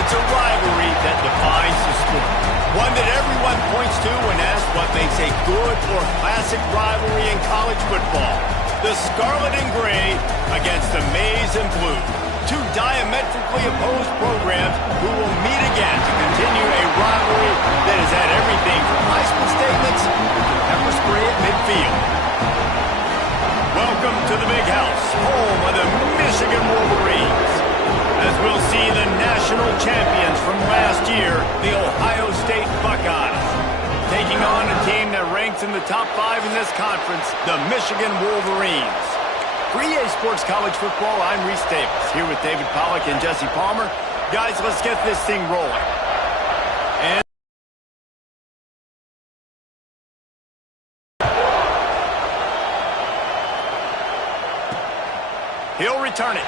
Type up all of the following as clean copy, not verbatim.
It's a rivalry that defines the sport. One that everyone points to when asked what makes a good or classic rivalry in college football. The scarlet and gray against the maize and blue. Two diametrically opposed programs who will meet again to continue a rivalry that has had everything from Heisman statements to pepper spray at midfield. Welcome to the Big House, home of the Michigan Wolverines. As we'll see the national champions from last year, the Ohio State Buckeyes, taking on a team that ranks in the top 5 in this conference, the Michigan Wolverines. For EA Sports College Football, I'm Reese Davis, here with David Pollack and Jesse Palmer. Guys, let's get this thing rolling. And he'll return it.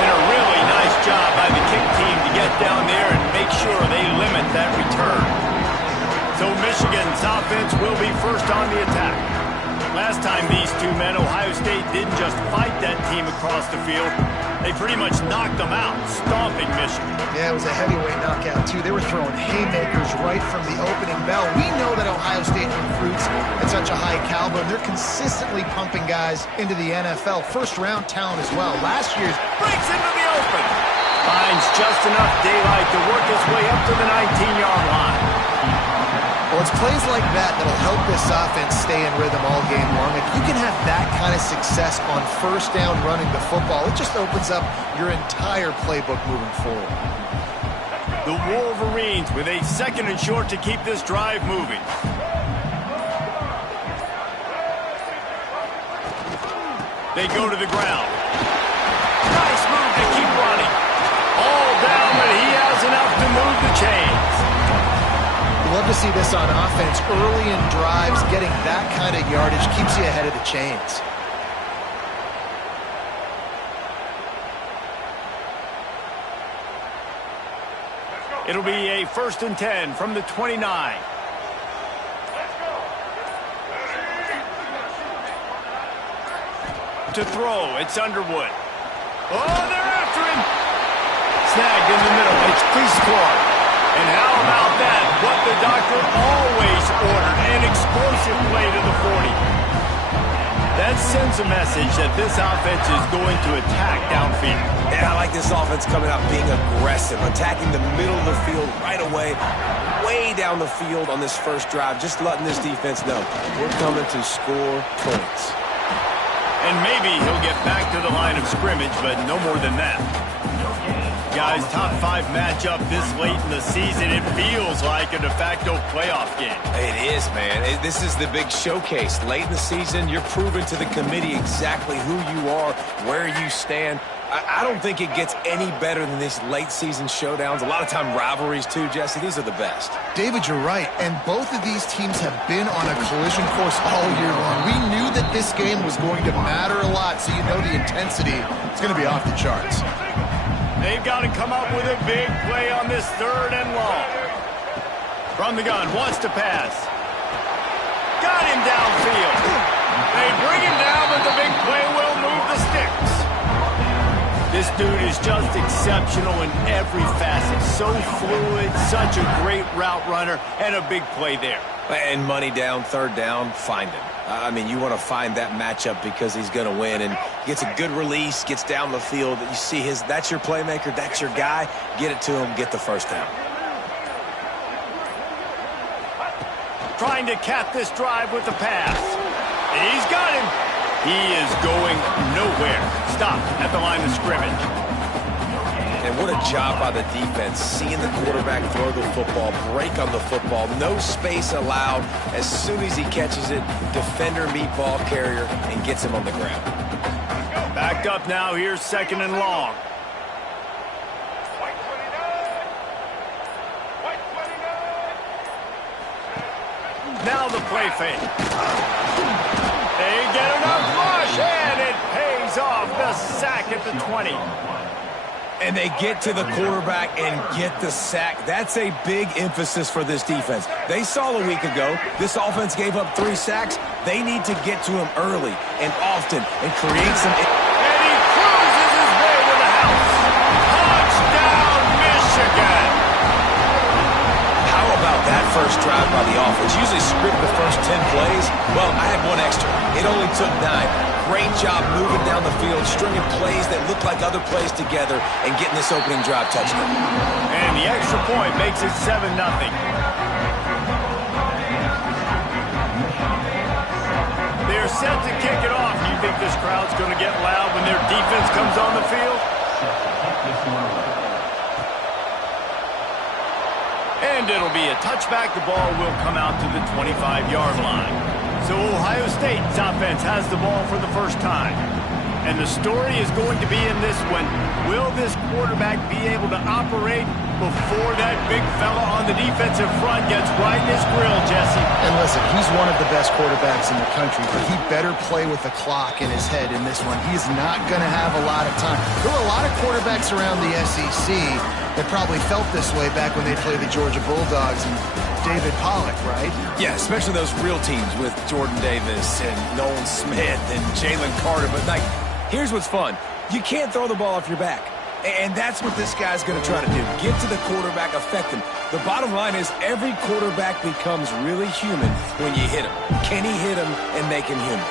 And a really nice job by the kick team to get down there and make sure they limit that return. So Michigan's offense will be first on the attack. Last time these two met, Ohio State didn't just fight that team across the field. They pretty much knocked them out, stomping Michigan. Yeah, it was a heavyweight knockout, too. They were throwing haymakers right from the opening bell. We know that Ohio State recruits at such a high caliber, and they're consistently pumping guys into the NFL. First-round talent as well. Last year's breaks into the open. Finds just enough daylight to work his way up to the 19-yard line. Well, it's plays like that that'll help this offense stay in rhythm all game long. If you can have that kind of success on first down running the football, it just opens up your entire playbook moving forward. The Wolverines with a second and short to keep this drive moving. They go to the ground. Nice move to keep running. All down, but he has enough to move the chains. Love to see this on offense. Early in drives, getting that kind of yardage keeps you ahead of the chains. It'll be a 1st and 10 from the 29. To throw, it's Underwood. Oh, they're after him. Snagged in the middle. It's Prescore. And how about that? What the doctor always ordered, an explosive play to the 40. That sends a message that this offense is going to attack downfield. Yeah, I like this offense coming out being aggressive, attacking the middle of the field right away, way down the field on this first drive, just letting this defense know we're coming to score points. And maybe he'll get back to the line of scrimmage, but no more than that. Guys, top 5 matchup this late in the season. It feels like a de facto playoff game. It is, man. This is the big showcase. Late in the season, you're proving to the committee exactly who you are, where you stand. I don't think it gets any better than these late season showdowns. A lot of time rivalries too, Jesse. These are the best. David, you're right. And both of these teams have been on a collision course all year long. We knew that this game was going to matter a lot, so you know the intensity is going to be off the charts. They've got to come up with a big play on this 3rd and long. From the gun, wants to pass. Got him downfield. They bring him down, but the big play will move the sticks. This dude is just exceptional in every facet. So fluid, such a great route runner, and a big play there. And money down, 3rd down, find him. I mean, you want to find that matchup because he's going to win, and gets a good release, gets down the field. You see that's your playmaker, that's your guy. Get it to him, get the 1st down. Trying to cap this drive with the pass. And he's got him. He is going nowhere. Stop at the line of scrimmage. And what a job by the defense, seeing the quarterback throw the football, break on the football, no space allowed. As soon as he catches it, defender meet ball carrier and gets him on the ground. Back up now, here's 2nd and long. Now the play fake. They get enough push, and it pays off. The sack at the 20. And they get to the quarterback and get the sack. That's a big emphasis for this defense. They saw a week ago, this offense gave up 3 sacks. They need to get to him early and often and create some... And he cruises his way to the house. Touchdown! 10 plays? Well, I had one extra. It only took 9. Great job moving down the field, stringing plays that look like other plays together, and getting this opening drive touchdown. And the extra point makes it 7-0. They're set to kick it off. You think this crowd's going to get loud when their defense comes on the field? And it'll be a touchback. The ball will come out to the 25-yard line. So Ohio State's offense has the ball for the first time. And the story is going to be in this one. Will this quarterback be able to operate before that big fella on the defensive front gets right in his grill, Jesse? And listen, he's one of the best quarterbacks in the country, but he better play with the clock in his head in this one. He's not going to have a lot of time. There were a lot of quarterbacks around the SEC that probably felt this way back when they played the Georgia Bulldogs and David Pollock, right? Yeah, especially those real teams with Jordan Davis and Nolan Smith and Jalen Carter. But, like, here's what's fun. You can't throw the ball off your back. And that's what this guy's going to try to do. Get to the quarterback, affect him. The bottom line is every quarterback becomes really human when you hit him. Can he hit him and make him human?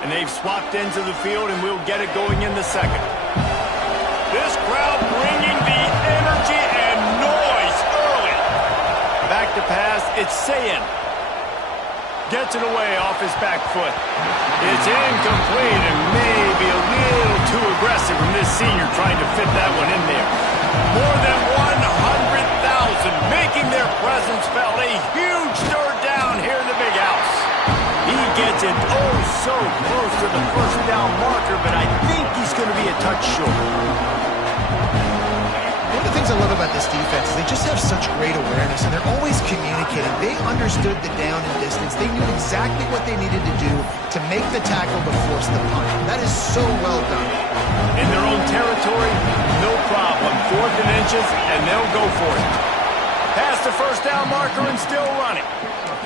And they've swapped ends of the field, and we'll get it going in the second. This crowd bringing the energy and noise early. Back to pass, it's Sayin. Gets it away off his back foot. It's incomplete and maybe a little too aggressive from this senior trying to fit that one in there. More than 100,000 making their presence felt. A huge third down here in the big house. He gets it oh so close to the first down marker, but I think he's going to be a touch short. One of the things I love about this defense is they just have such great awareness, and they're always communicating. They understood the down and distance. They knew exactly what they needed to do to make the tackle to force the punt. That is so well done. In their own territory, no problem. 4th and inches, and they'll go for it. Past the first down marker and still running.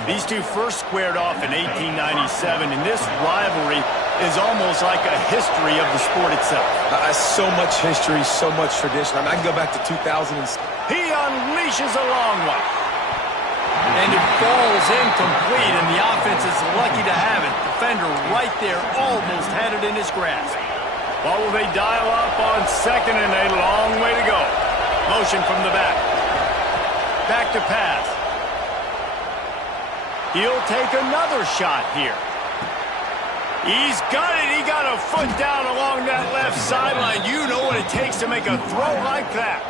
These two first squared off in 1897, and this rivalry is almost like a history of the sport itself. So much history, so much tradition. I can go back to 2000. He unleashes a long one. And it falls incomplete, and the offense is lucky to have it. Defender right there almost had it in his grasp. What will they dial up on second and a long way to go? Motion from the back. Back to pass. He'll take another shot here. He's got it. He got a foot down along that left sideline. You know what it takes to make a throw like that.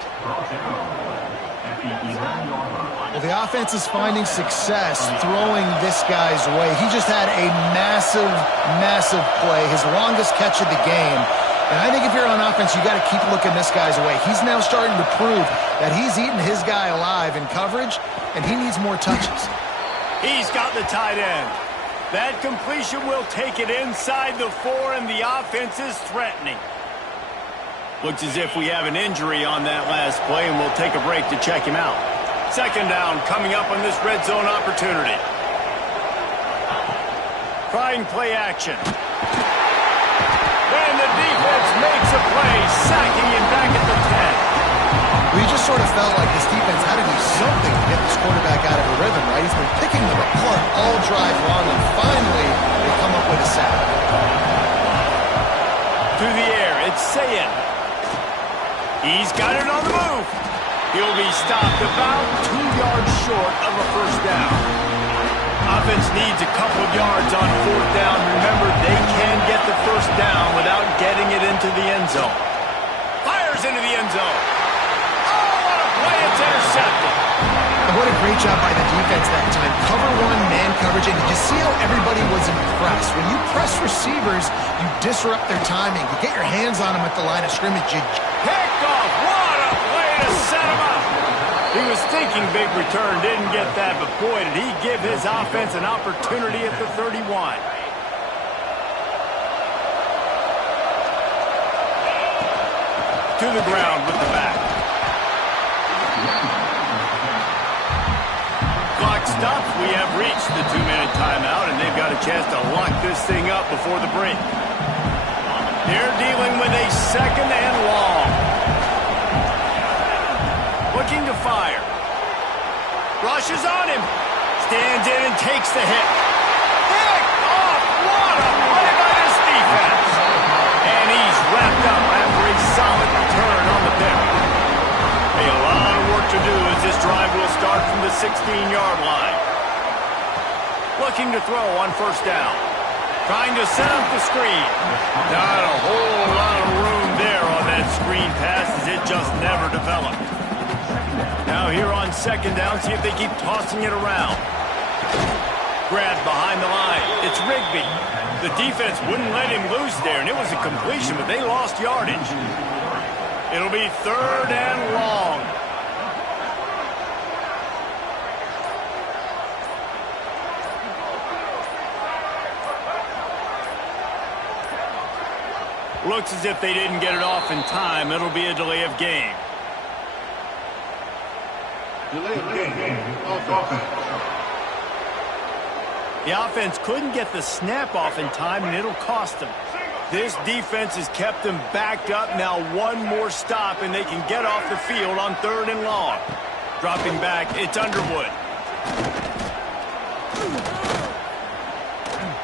Well, the offense is finding success throwing this guy's way. He just had a massive, massive play, his longest catch of the game. And I think if you're on offense, you got to keep looking this guy's way. He's now starting to prove that he's eating his guy alive in coverage, and he needs more touches. He's got the tight end. That completion will take it inside the 4, and the offense is threatening. Looks as if we have an injury on that last play, and we'll take a break to check him out. Second down coming up on this red zone opportunity. Trying play action. And the defense makes a play, sacking him back at the 10. We just sort of felt like this defense had to do something to get this quarterback out of a rhythm, right? He's been picking them apart all drive long, and finally they come up with a sack. Through the air, it's Sayin. He's got it on the move. He'll be stopped about 2 yards short of a first down. Offense needs a couple of yards on 4th down. Remember, they can get the first down without getting it into the end zone. Fires into the end zone. It's intercepted. And what a great job by the defense that time. Cover 1, man coverage, and did you see how everybody was impressed? When you press receivers, you disrupt their timing. You get your hands on them at the line of scrimmage. You picked off. What a play to set him up. He was thinking big return, didn't get that, but boy, did he give his offense an opportunity at the 31. To the ground with the back. Clock stops. We have reached the 2-minute timeout, and they've got a chance to lock this thing up before the break. They're dealing with a second and long. Looking to fire. Rushes on him. Stands in and takes the hit. 16-yard line. Looking to throw on first down. Trying to set up the screen. Not a whole lot of room there on that screen pass as it just never developed. Now here on second down, see if they keep tossing it around. Grabbed behind the line. It's Rigby. The defense wouldn't let him loose there, and it was a completion, but they lost yardage. It'll be third and long. Looks as if they didn't get it off in time. It'll be a delay of game. Delay of game. The offense couldn't get the snap off in time, and it'll cost them. This defense has kept them backed up. Now one more stop, and they can get off the field on third and long. Dropping back, it's Underwood.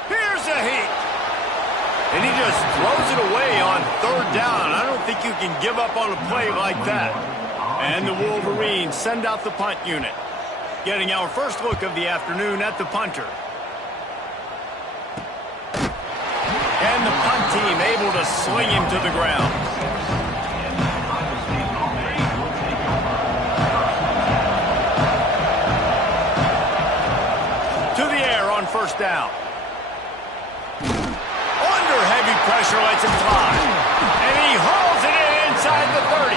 Here's a heat. And he just throws it away on third down. I don't think you can give up on a play like that. And the Wolverines send out the punt unit. Getting our first look of the afternoon at the punter. And the punt team able to sling him to the ground. To the air on first down. Under heavy pressure lets him fly. And he hauls it in inside the 30.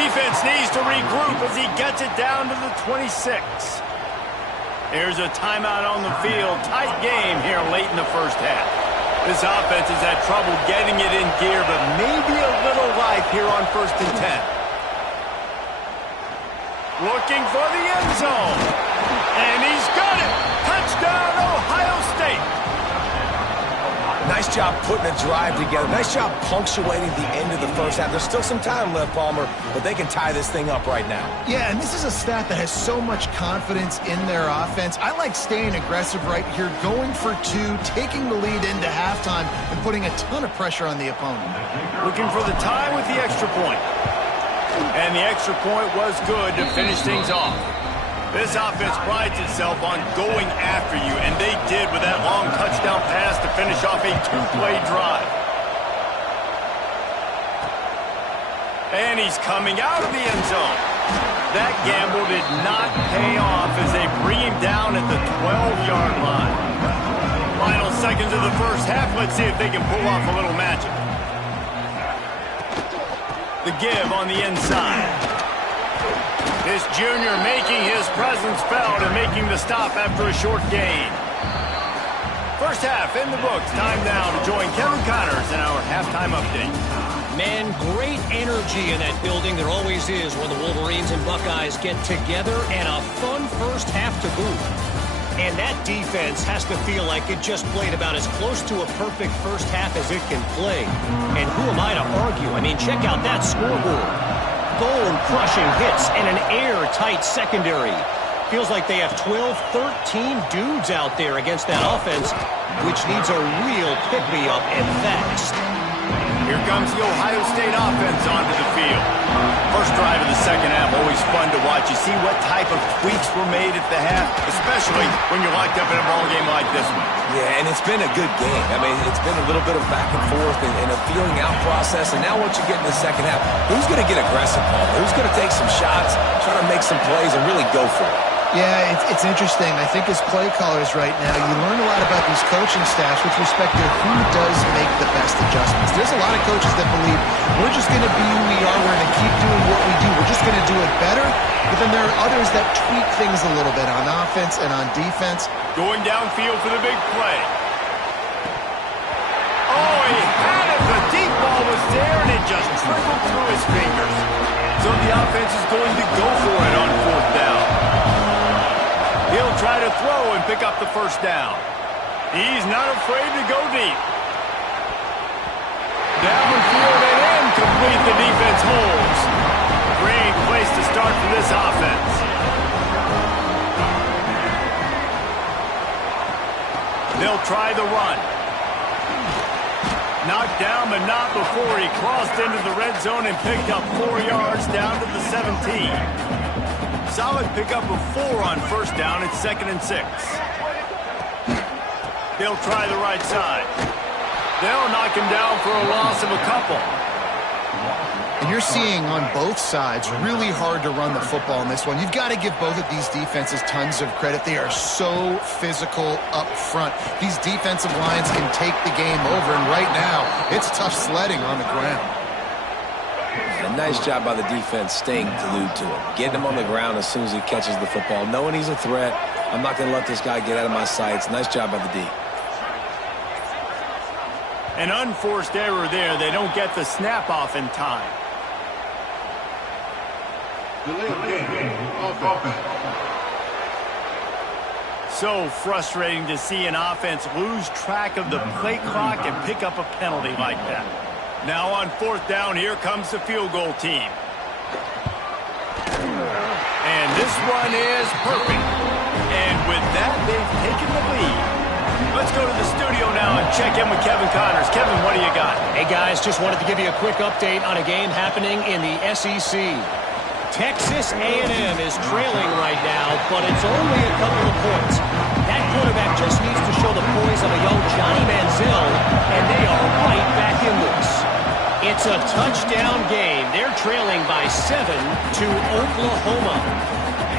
Defense needs to regroup as he gets it down to the 26. Here's a timeout on the field. Tight game here late in the first half. This offense has had trouble getting it in gear, but maybe a little life here on 1st and 10. Looking for the end zone. And he's got it. Touchdown, Ohio State. Nice job putting a drive together. Nice job punctuating the end of the first half. There's still some time left, Palmer, but they can tie this thing up right now. Yeah, and this is a staff that has so much confidence in their offense. I like staying aggressive right here, going for two, taking the lead into halftime, and putting a ton of pressure on the opponent. Looking for the tie with the extra point. And the extra point was good to finish things off. This offense prides itself on going after you, and they did with that long touchdown pass to finish off a two-play drive. And he's coming out of the end zone. That gamble did not pay off as they bring him down at the 12-yard line. Final seconds of the first half. Let's see if they can pull off a little magic. The give on the inside. This junior making his presence felt and making the stop after a short gain. First half in the books. Time now to join Kevin Connors in our halftime update. Man, great energy in that building. There always is when the Wolverines and Buckeyes get together, and a fun first half to boot. And that defense has to feel like it just played about as close to a perfect first half as it can play. And who am I to argue? I mean, check out that scoreboard. Bone-crushing hits and an airtight secondary. Feels like they have 12, 13 dudes out there against that offense, which needs a real pick-me-up and fast. Here comes the Ohio State offense onto the field. First drive of the second half, always fun to watch. You see what type of tweaks were made at the half, especially when you're locked up in a ball game like this one. Yeah, and it's been a good game. I mean, it's been a little bit of back and forth and a feeling out process. And now once you get in the second half, who's going to get aggressive, Paul? Who's going to take some shots, try to make some plays, and really go for it? Yeah, it's interesting. I think as play callers right now, you learn a lot about these coaching staffs with respect to who does make the best adjustments. There's a lot of coaches that believe we're just going to be who we are. We're going to keep doing what we do. We're just going to do it better. But then there are others that tweak things a little bit on offense and on defense. Going downfield for the big play. Oh, he had it. The deep ball was there, and it just trickled through his fingers. So the offense is going to go for it on fourth down. He'll try to throw and pick up the first down. He's not afraid to go deep. Downfield and incomplete. The defense holds. Great place to start for this offense. They'll try the run. Knocked down, but not before he crossed into the red zone and picked up 4 yards down to the 17. Solid pickup of 4 on first down. It's 2nd and 6. They'll try the right side. They'll knock him down for a loss of a couple. And you're seeing on both sides really hard to run the football in this one. You've got to give both of these defenses tons of credit. They are so physical up front. These defensive lines can take the game over, and right now, it's tough sledding on the ground. A nice job by the defense staying glued to him. Getting him on the ground as soon as he catches the football. Knowing he's a threat, I'm not going to let this guy get out of my sights. Nice job by the D. An unforced error there. They don't get the snap off in time. So frustrating to see an offense lose track of the play clock and pick up a penalty like that. Now on 4th down, here comes the field goal team. And this one is perfect. And with that, they've taken the lead. Let's go to the studio now and check in with Kevin Connors. Kevin, what do you got? Hey, guys, just wanted to give you a quick update on a game happening in the SEC. Texas A&M is trailing right now, but it's only a couple of points. That quarterback just needs to show the poise of a young Johnny Manziel, and they are right back in this. It's a touchdown game. They're trailing by 7 to Oklahoma.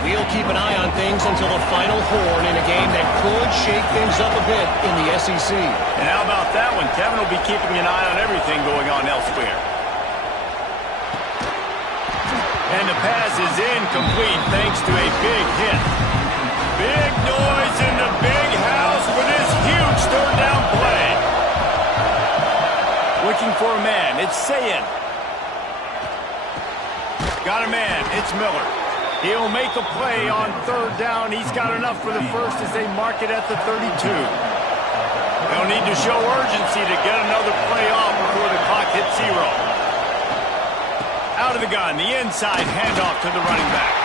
We'll keep an eye on things until the final horn in a game that could shake things up a bit in the SEC. And how about that one? Kevin will be keeping an eye on everything going on elsewhere. And the pass is incomplete thanks to a big hit. Big noise in the big house for this huge 3rd down play. Looking for a man. It's Sayin. Got a man. It's Miller. He'll make a play on 3rd down. He's got enough for the first as they mark it at the 32. They'll need to show urgency to get another play off before the clock hits 0. Out of the gun, the inside handoff to the running back.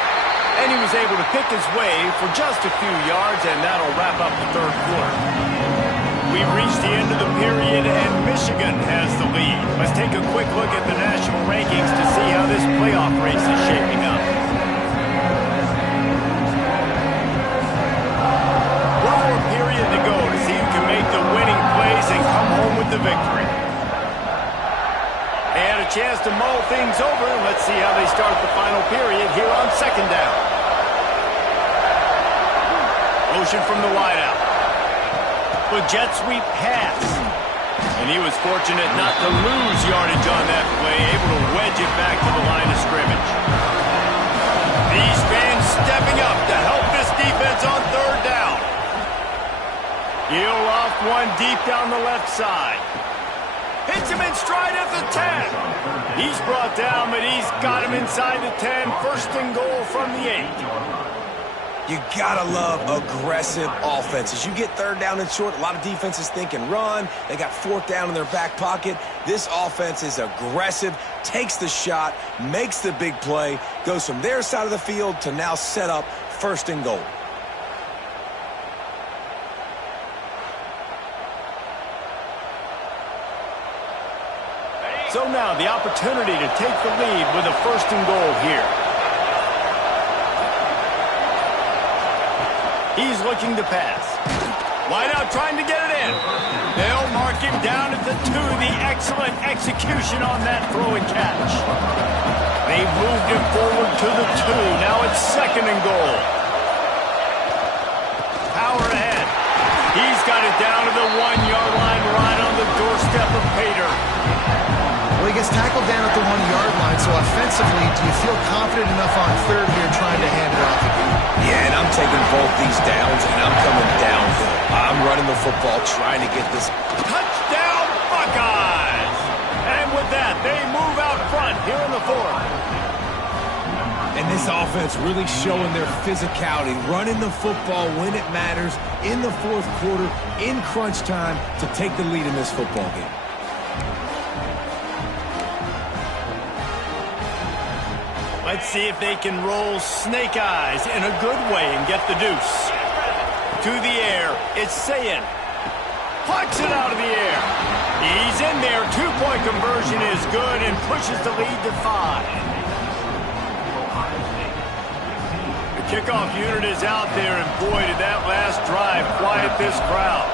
And he was able to pick his way for just a few yards, and that'll wrap up the 3rd quarter. We've reached the end of the period, and Michigan has the lead. Let's take a quick look at the national rankings to see how this playoff race is shaping up. One more period to go to see who can make the winning plays and come home with the victory. They had a chance to mull things over. Let's see how they start the final period here on 2nd down. Motion from the wideout. A jet sweep pass. And he was fortunate not to lose yardage on that play, able to wedge it back to the line of scrimmage. These fans stepping up to help this defense on 3rd down. He'll off one deep down the left side. Hits him in stride at the 10. He's brought down, but he's got him inside the 10. 1st and goal from the 8. You gotta love aggressive offenses. You get 3rd down and short, a lot of defenses think and run. They got 4th down in their back pocket. This offense is aggressive, takes the shot, makes the big play, goes from their side of the field to now set up 1st and goal. So now the opportunity to take the lead with a 1st and goal here. He's looking to pass. Wide out trying to get it in. They'll mark him down at the 2. The excellent execution on that throw and catch. They moved him forward to the 2. Now it's 2nd and goal. Power ahead. He's got it down to the 1-yard line right on the doorstep of Pater. Well, he gets tackled down at the 1-yard line, so offensively, do you feel confident enough on 3rd here trying to hand it off again? Yeah, and I'm taking both these downs, and I'm coming downhill. I'm running the football, trying to get this. Touchdown, Buckeyes! And with that, they move out front here in the 4th. And this offense really showing their physicality, running the football when it matters, in the 4th quarter, in crunch time, to take the lead in this football game. Let's see if they can roll snake eyes in a good way and get the deuce. To the air, it's Sayin. Plucks it out of the air. He's in there. 2-point conversion is good and pushes the lead to 5. Kickoff unit is out there, and boy, did that last drive quiet this crowd.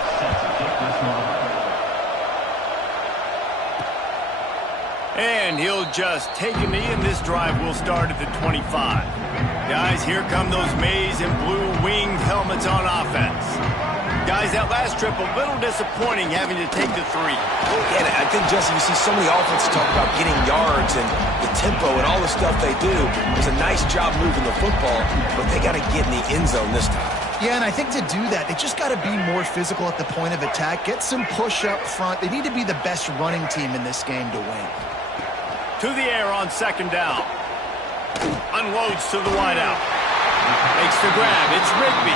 And he'll just take a knee, and this drive will start at the 25. Guys, here come those maize and blue winged helmets on offense. Guys, that last trip a little disappointing having to take the 3. And I think, Jesse, you see so many offenses talk about getting yards and the tempo and all the stuff they do. It was a nice job moving the football, but they got to get in the end zone this time. Yeah, and I think to do that, they just got to be more physical at the point of attack, get some push up front. They need to be the best running team in this game to win. To the air on second down. Unloads to the wideout. Makes the grab. It's Rigby.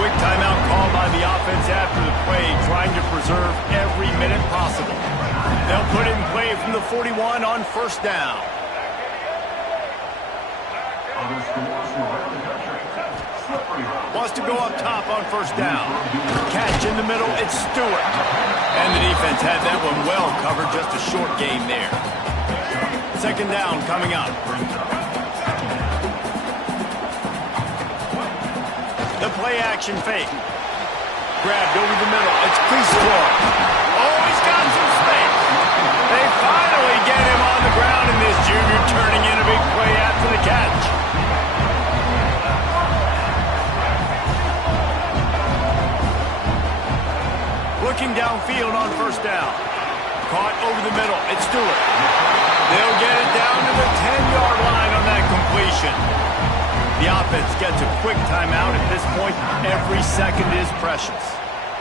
Quick timeout called by the offense after the play, trying to preserve every minute possible. They'll put it in play from the 41 on first down. Wants to go up top on first down. Catch in the middle. It's Stewart. And the defense had that one well covered. Just a short gain there. Second down coming up. The play action fake. Grabbed over the middle. It's Priestley. Oh, he's got some space. They finally get him on the ground, and this junior turning in a big play after the catch. Looking downfield on first down. Caught over the middle. It's Stewart. They'll get it down to the 10-yard line on that completion. The offense gets a quick timeout. At this point, every second is precious.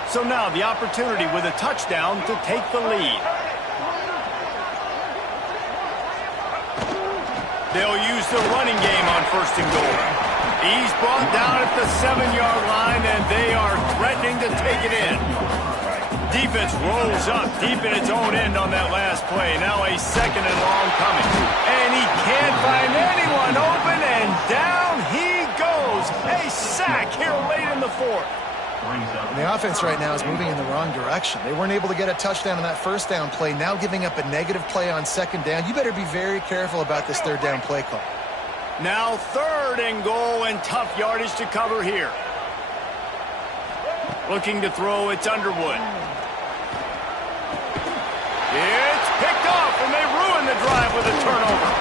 So now the opportunity with a touchdown to take the lead. They'll use the running game on first and goal. He's brought down at the 7-yard line, and they are threatening to take it in. Defense rolls up deep in its own end on that last play. Now a second and long coming. And he can't find anyone open, and down he goes. A sack here late in the 4th. And the offense right now is moving in the wrong direction. They weren't able to get a touchdown on that first down play. Now giving up a negative play on second down. You better be very careful about this third down play call. Now third and goal, and tough yardage to cover here. Looking to throw, it's Underwood. It's picked off, and they ruin the drive with a turnover.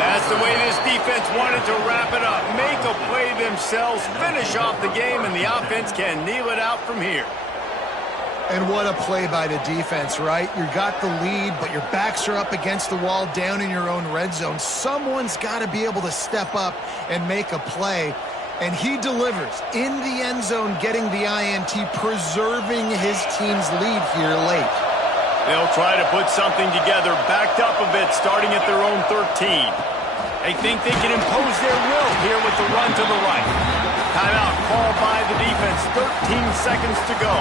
That's the way this defense wanted to wrap it up. Make a play themselves, finish off the game, and the offense can kneel it out from here. And what a play by the defense, right? You got the lead, but your backs are up against the wall down in your own red zone. Someone's got to be able to step up and make a play. And he delivers in the end zone, getting the INT, preserving his team's lead here late. They'll try to put something together, backed up a bit, starting at their own 13. They think they can impose their will here with the run to the right. Timeout called by the defense, 13 seconds to go.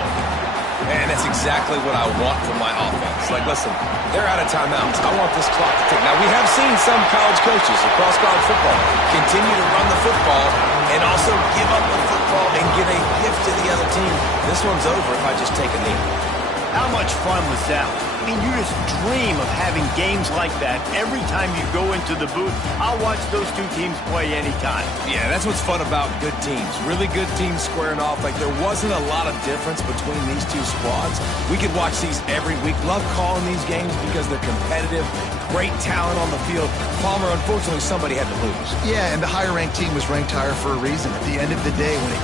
And that's exactly what I want from my offense. Like, listen, they're out of timeouts. I want this clock to tick. Now, we have seen some college coaches across college football continue to run the football and also give up the football and give a gift to the other team. This one's over if I just take a knee. How much fun was that? I mean, you just dream of having games like that every time you go into the booth. I'll watch those two teams play anytime. Yeah, that's what's fun about good teams. Really good teams squaring off. Like, there wasn't a lot of difference between these two squads. We could watch these every week. Love calling these games because they're competitive. Great talent on the field. Palmer, unfortunately, somebody had to lose. Yeah, and the higher-ranked team was ranked higher for a reason. At the end of the day, when it